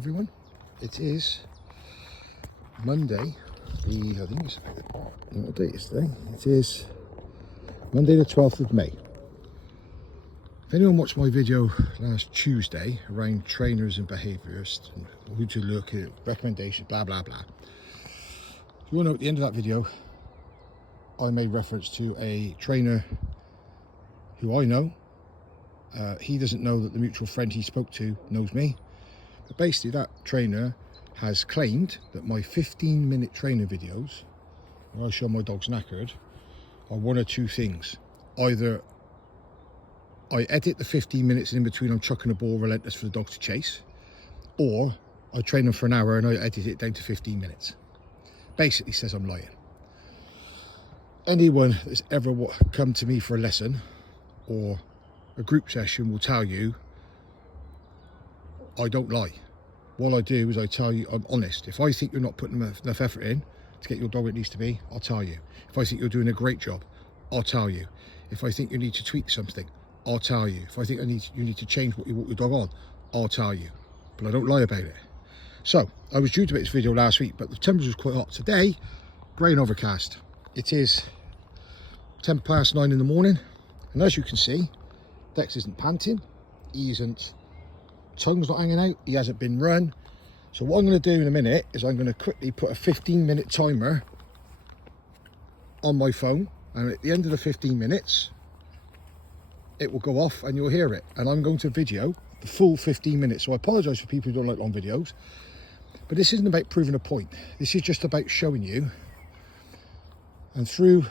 everyone. It is Monday, I think it's, what date is today? It is Monday the 12th of May. If anyone watched my video last Tuesday around trainers and behaviourists, and who to look at, recommendations, blah, blah, blah. You will know at the end of that video, I made reference to a trainer who I know. He doesn't know that the mutual friend he spoke to knows me. But basically that trainer has claimed that my 15-minute training videos, where I show my dog's knackered, are one or two things. Either I edit the 15 minutes and in between I'm chucking a ball relentless for the dog to chase, or I train them for an hour and I edit it down to 15 minutes. Basically says I'm lying. Anyone that's ever come to me for a lesson or a group session will tell you I don't lie. What I do is I tell you I'm honest. If I think you're not putting enough effort in to get your dog where it needs to be, I'll tell you. If I think you're doing a great job, I'll tell you. If I think you need to tweak something, I'll tell you. If I think you need to change what you walk your dog on, I'll tell you. But I don't lie about it. So I was due to make this video last week, but the temperature was quite hot today. Grey and overcast. It is 9:10 in the morning, and as you can see, Dex isn't panting, he isn't, tongue's not hanging out, he hasn't been run. So what I'm going to do in a minute is I'm going to quickly put a 15-minute timer on my phone, and at the end of the 15 minutes it will go off and you'll hear it, and I'm going to video the full 15 minutes. So I apologise for people who don't like long videos, but this isn't about proving a point. This is just about showing you, and through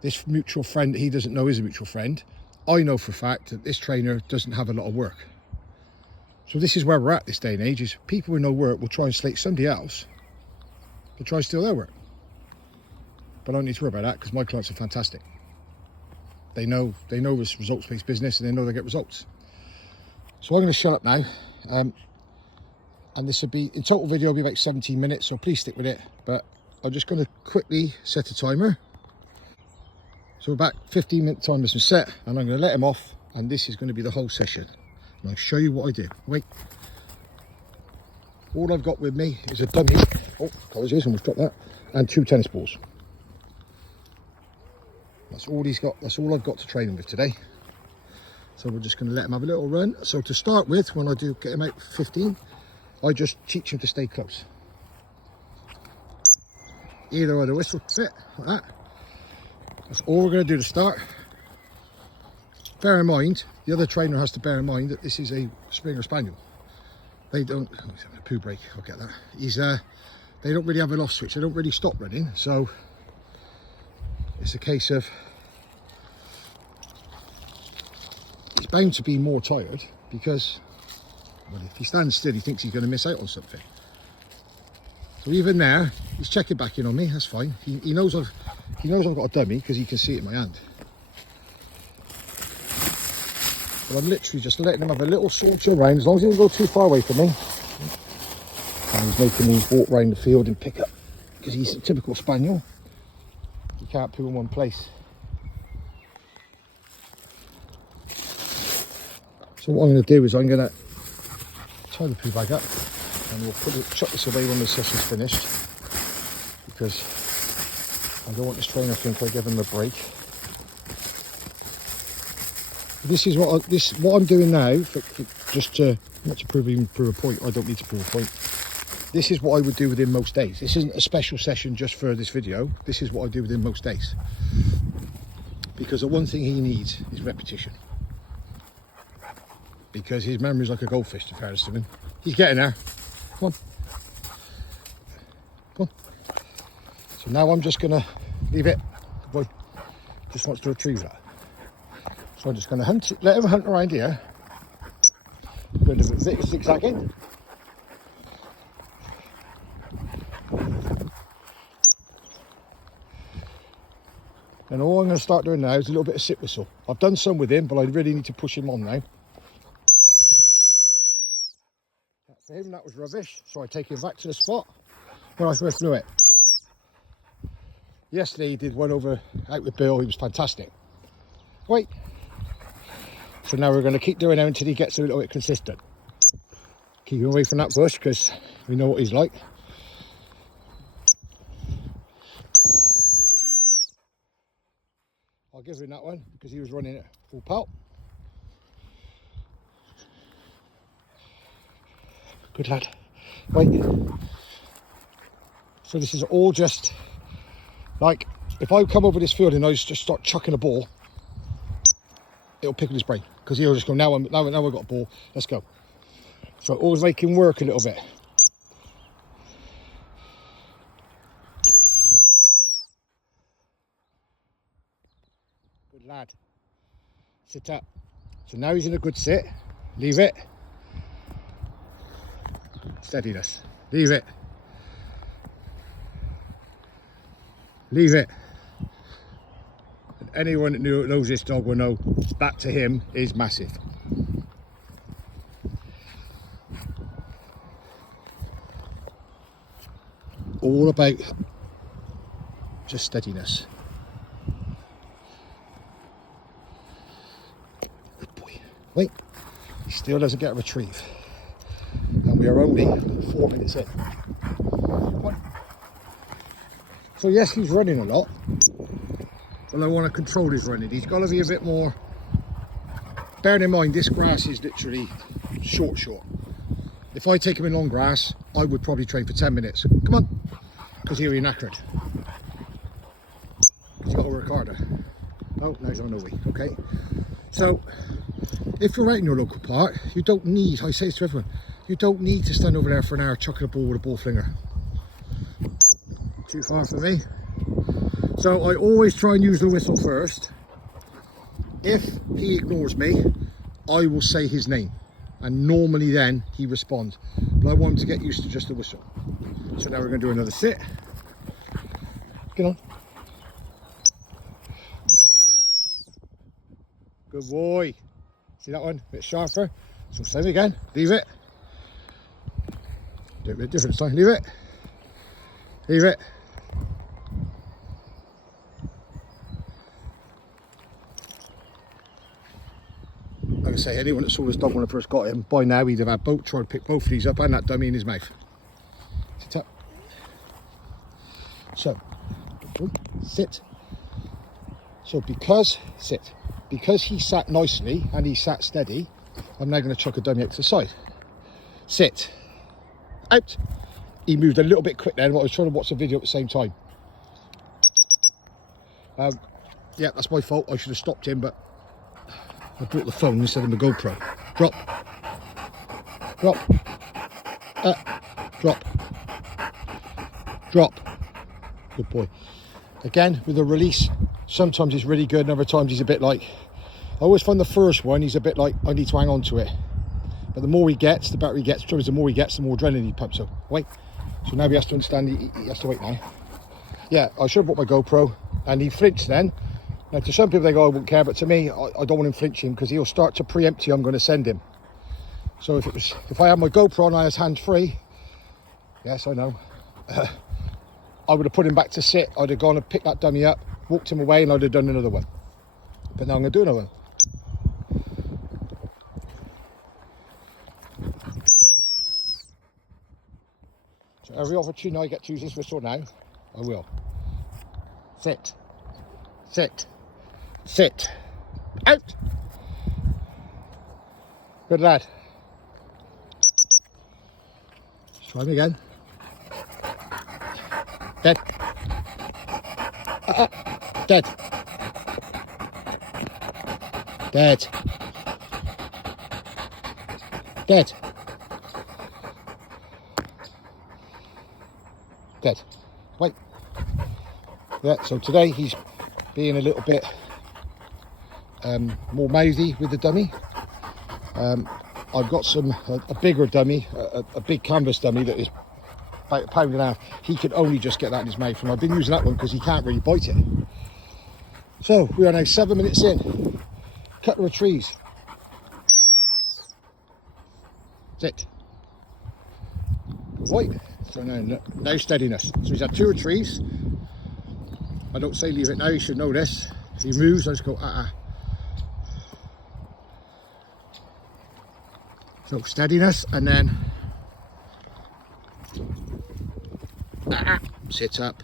this mutual friend that he doesn't know is a mutual friend, I know for a fact that this trainer doesn't have a lot of work. So this is where we're at this day and age, is people with no work will try and slate somebody else to try and steal their work. But I don't need to worry about that because my clients are fantastic. They know it's results-based business and they know they get results. So I'm going to shut up now. And this will be, in total video, will be about 17 minutes, so please stick with it. But I'm just going to quickly set a timer. So about 15-minute timer has been set, and I'm going to let him off, and this is going to be the whole session. And I'll show you what I do. Wait. All I've got with me is a dummy. Oh, apologies, I almost dropped that. And 2 tennis balls. That's all he's got. That's all I've got to train him with today. So we're just going to let him have a little run. So to start with, when I do get him out 15, I just teach him to stay close. Either way the whistle fit, like that. That's all we're going to do to start. Bear in mind, the other trainer has to bear in mind that this is a Springer Spaniel. They don't, oh, he's having a poo break, I'll get that. They don't really have an off switch, they don't really stop running, so it's a case of, he's bound to be more tired because, well, if he stands still, he thinks he's going to miss out on something. So even there, he's checking back in on me, that's fine. He knows I've got a dummy because he can see it in my hand. But I'm literally just letting him have a little saunter around, as long as he doesn't go too far away from me. And he's making me walk around the field and pick up, because he's a typical spaniel. He can't poo in one place. So what I'm going to do is I'm going to tie the poo bag up, and we'll chuck this away when the session's finished, because I don't want this trainer to think I give him a break. This is what I'm doing now, just to, not to prove a point. I don't need to prove a point. This is what I would do within most days. This isn't a special session just for this video. This is what I do within most days. Because the one thing he needs is repetition. Because his memory is like a goldfish, in fairness to him. He's getting there. Come on. Come on. So now I'm just going to leave it. Good boy. Just wants to retrieve that. So I'm just going to let him hunt around here. Going to zigzagging. And all I'm going to start doing now is a little bit of sit whistle. I've done some with him, but I really need to push him on now. For him, that was rubbish. So I take him back to the spot where I first threw it. Yesterday he did one out with Bill. He was fantastic. Wait. So now we're going to keep doing that until he gets a little bit consistent. Keep him away from that bush because we know what he's like. I'll give him that one because he was running it full pelt. Good lad. Wait. So this is all just like, if I come over this field and I just start chucking a ball, it'll pickle his brain because he'll just go, now I've got a ball, let's go. So always make him work a little bit. Good lad. Sit up. So now he's in a good sit. Leave it. Steadiness. Leave it. Leave it. And anyone that knows this dog will know that to him is massive. All about just steadiness. Good boy. Wait, he still doesn't get a retrieve. And we are only 4 minutes in. What? So yes, he's running a lot. But I want to control his running. He's got to be a bit more. Bearing in mind, this grass is literally short. If I take him in long grass, I would probably train for 10 minutes. Come on. Because he'll be knackered. He's got to work harder. Oh, now he's on a wee. Okay. So, if you're out in your local park, you don't need, I say this to everyone, you don't need to stand over there for an hour chucking a ball with a ball flinger. Too far for me. So I always try and use the whistle first. If he ignores me, I will say his name. And normally then he responds. But I want him to get used to just the whistle. So now we're going to do another sit. Get on. Good boy. See that one? A bit sharper. So same again. Leave it. Do it a bit different this time. Leave it. Leave it. Like I say, anyone that saw this dog when I first got him, by now he'd have had both, tried to pick both of these up and that dummy in his mouth. Sit up. So, sit. So because he sat nicely and he sat steady, I'm now going to chuck a dummy out to the side. Sit. Out. He moved a little bit quick then, but I was trying to watch the video at the same time. Yeah, that's my fault. I should have stopped him, but I brought the phone instead of the GoPro. Drop. Drop. Drop. Drop. Good boy. Again, with the release, sometimes he's really good, and other times he's a bit like, I always find the first one, he's a bit like, I need to hang on to it. But the more he gets, the better he gets. The more he gets, the more adrenaline he pumps. So, wait. So now he has to understand, he has to wait now. Yeah, I should have brought my GoPro, and he flinched then. Now, to some people, they go, I wouldn't care, but to me, I don't want him flinching because he'll start to preempt you I'm going to send him. So if I had my GoPro and I was hands-free, yes, I know, I would have put him back to sit. I'd have gone and picked that dummy up, walked him away, and I'd have done another one. But now I'm going to do another one. So every opportunity I get to use this whistle now, I will. Sit. Sit. Sit. Out. Good lad. Let's try him again. Dead. Dead. Dead. Dead. Dead. Wait. Yeah, so today he's being a little bit more mouthy with the dummy. I've got a bigger dummy, a big canvas dummy that is about £1.5 pounds. He could only just get that in his mouth, and I've been using that one because he can't really bite it. So we are now 7 minutes in. Cut the retrieves. Sit. Right. So now steadiness. So he's had 2 retrieves. I don't say leave it now, you should know this. If he moves, I just go, So steadiness, and then sit up.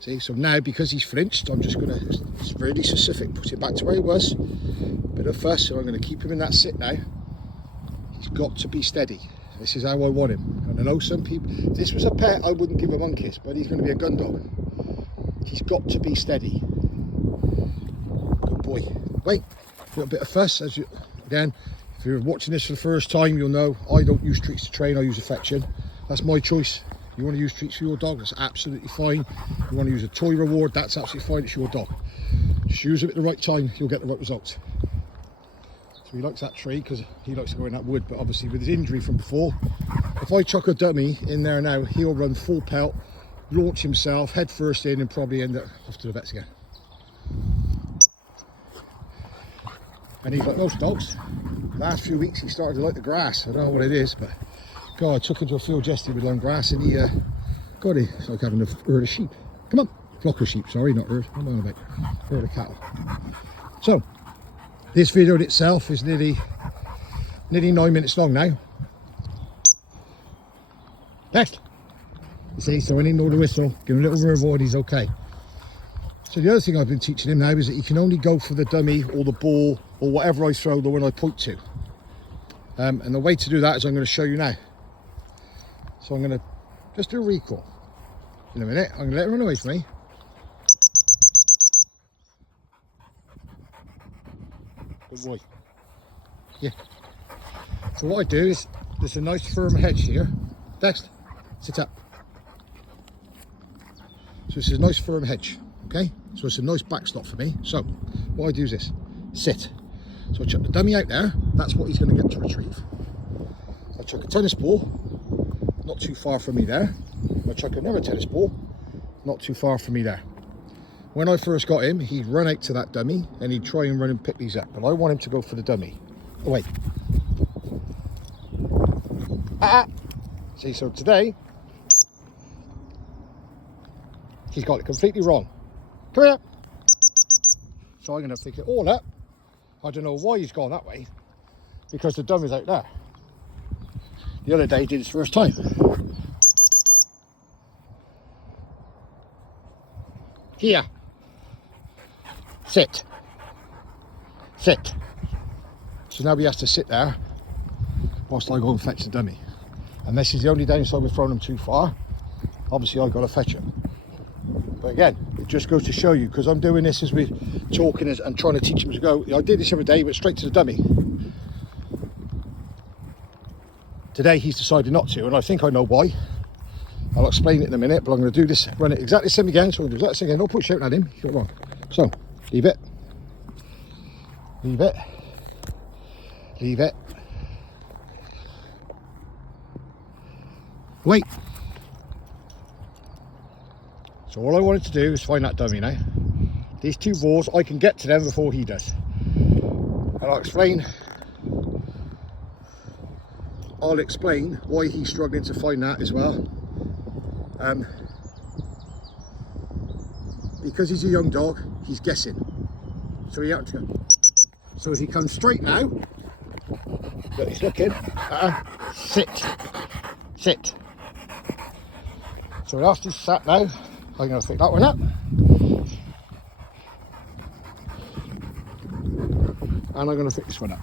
See, so now because he's flinched, I'm just going to, it's really specific, put it back to where he was. Bit of fuss, so I'm going to keep him in that sit now. He's got to be steady. This is how I want him. And I know some people, if this was a pet, I wouldn't give him one kiss, but he's going to be a gun dog. He's got to be steady. Good boy. Wait, a little bit of fuss. As you, again, if you're watching this for the first time, you'll know I don't use treats to train, I use affection. That's my choice. You want to use treats for your dog, that's absolutely fine. You want to use a toy reward, that's absolutely fine, it's your dog. Just use it at the right time, you'll get the right results. So he likes that tree because he likes to go in that wood, but obviously with his injury from before, if I chuck a dummy in there now, he'll run full pelt, launch himself, head first in, and probably end up off to the vets again. And he's like most dogs. Last few weeks he started to like the grass. I don't know what it is, but God, I took him to a field yesterday with long grass, and God, it's like having a herd of sheep. Come on, flock of sheep, sorry, not herd. What am I on about? Herd of cattle. So, this video in itself is nearly 9 minutes long now. Next. You see, so when he know the whistle, give him a little verbal and he's okay. So the other thing I've been teaching him now is that he can only go for the dummy or the ball or whatever I throw the one I point to. And the way to do that is I'm going to show you now. So I'm going to just do a recall. In a minute, I'm going to let him run away from me. Good boy. Yeah. So what I do is, there's a nice firm hedge here. Next, sit up. So this is a nice firm hedge, okay? So it's a nice backstop for me. So what I do is this, sit. So I chuck the dummy out there, that's what he's going to get to retrieve. I chuck a tennis ball, not too far from me there. I chuck another tennis ball, not too far from me there. When I first got him, he'd run out to that dummy and he'd try and run and pick these up. But I want him to go for the dummy. Oh, wait. See, so today, he's got it completely wrong. Come here. So I'm going to pick it all up. I don't know why he's gone that way, because the dummy's out there. The other day he did his first time. Here. Sit. Sit. So now he has to sit there whilst I go and fetch the dummy. And this is the only downside with throwing him too far. Obviously I've got to fetch him. But again, it just goes to show you, because I'm doing this as we're talking and trying to teach him to go. I did this every day, but straight to the dummy. Today he's decided not to, and I think I know why. I'll explain it in a minute, but I'm going to do this, run it exactly the same again. So I'm going to do that same again. Don't put shouting at him, you got it wrong. So, leave it. Leave it. Leave it. Wait. So all I wanted to do is find that dummy now. These two balls, I can get to them before he does. And I'll explain why he's struggling to find that as well. Because he's a young dog, he's guessing. So he had to go. So as he comes straight now, look, he's looking. Sit. Sit. So after he's sat now, I'm going to pick that one up. And I'm going to pick this one up.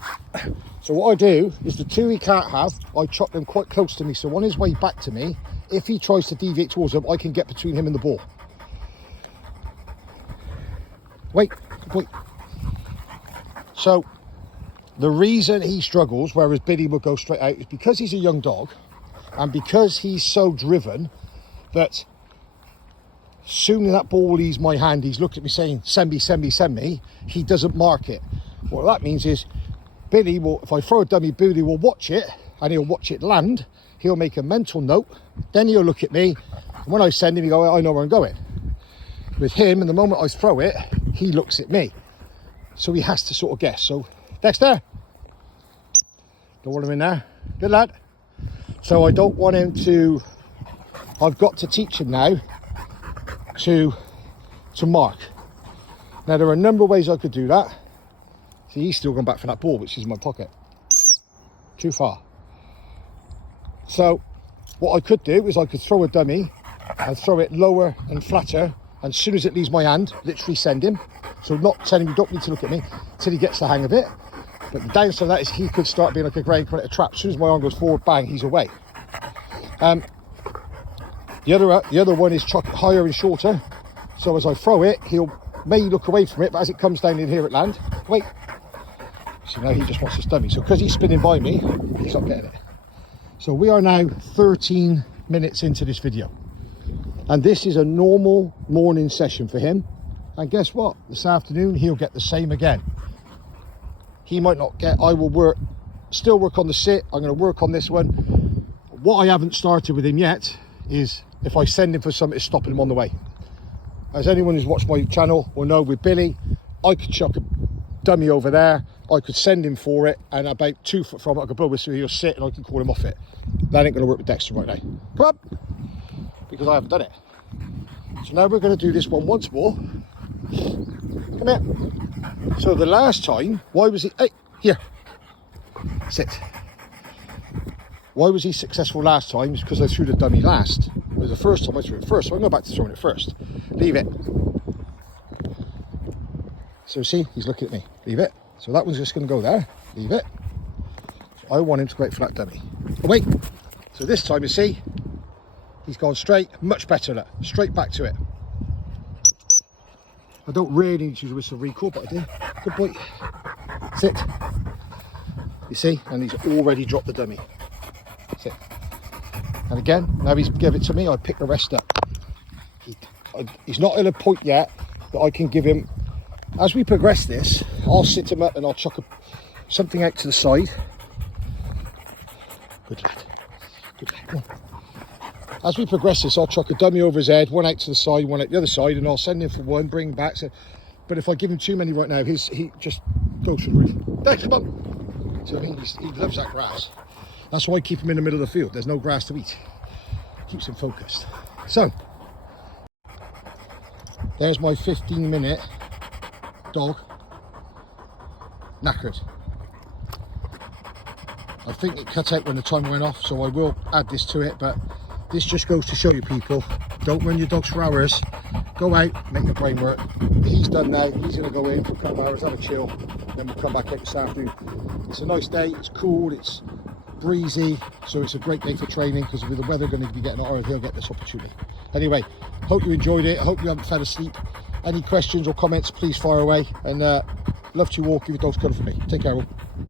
So what I do is the two he can't have, I chop them quite close to me. So on his way back to me, if he tries to deviate towards them, I can get between him and the ball. Wait, wait. So the reason he struggles, whereas Billy will go straight out, is because he's a young dog and because he's so driven that soon as that ball leaves my hand, he's looked at me saying, send me, send me, send me. He doesn't mark it. What that means is Billy will, if I throw a dummy, Billy will watch it and he'll watch it land. He'll make a mental note. Then he'll look at me. And when I send him, he go, I know where I'm going. With him, and the moment I throw it, he looks at me. So he has to sort of guess. So, Dexter. Don't want him in there. Good lad. So I don't want him to, I've got to teach him now to mark. Now there are a number of ways I could do that. See, he's still going back for that ball, which is in my pocket. Too far. So what I could do is I could throw a dummy and throw it lower and flatter. And as soon as it leaves my hand, literally send him. So not telling him you don't need to look at me till he gets the hang of it. But the downside of that is he could start being like a ground predator trap. As soon as my arm goes forward, bang, he's away. The other one is chuck it higher and shorter. So as I throw it, he'll may look away from it, but as it comes down in here at land, wait. So now he just wants this dummy. So because he's spinning by me, he's not getting it. So we are now 13 minutes into this video. And this is a normal morning session for him. And guess what? This afternoon, he'll get the same again. He might not get, I will still work on the sit. I'm going to work on this one. What I haven't started with him yet is if I send him for something, it's stopping him on the way. As anyone who's watched my channel will know, with Billy, I could chuck a dummy over there. I could send him for it, and about 2 foot from it, I could blow whistle, he'll sit, and I can call him off it. That ain't going to work with Dexter right now. Come up! Because I haven't done it. So now we're going to do this one once more. Come here. So the last time, why was he... Hey, here. Sit. Why was he successful last time? It's because I threw the dummy last. It was the first time I threw it first, so I'm going to go back to throwing it first. Leave it. So see, he's looking at me. Leave it. So that one's just going to go there. Leave it. So I want him to go out for that dummy. Oh, wait. So this time, you see, he's gone straight. Much better, look. Straight back to it. I don't really need to use a whistle recall, but I do. Good boy. Sit. You see? And he's already dropped the dummy. Sit. And again, now he's give it to me, I pick the rest up. He's not at a point yet that I can give him. As we progress this, I'll sit him up and I'll chuck something out to the side. Good lad. Good lad. Come on. As we progress this, I'll chuck a dummy over his head, one out to the side, one out the other side, and I'll send him for one, bring back. So, but if I give him too many right now, he just goes through the roof. There, come on. So I mean, he loves that grass. That's why I keep him in the middle of the field. There's no grass to eat. Keeps him focused. So, there's my 15-minute dog, knackered. I think it cut out when the timer went off, so I will add this to it, but this just goes to show you people, don't run your dogs for hours. Go out, make your brain work. He's done now. He's going to go in for a couple of hours, have a chill, then we'll come back out this afternoon. It's a nice day, it's cool, it's breezy, so it's a great day for training, because with the weather going to be getting hotter, he'll get this opportunity. Anyway, hope you enjoyed it. I hope you haven't fell asleep. Any questions or comments, please fire away, and love to walk, give your dogs cuddle for me. Take care, all.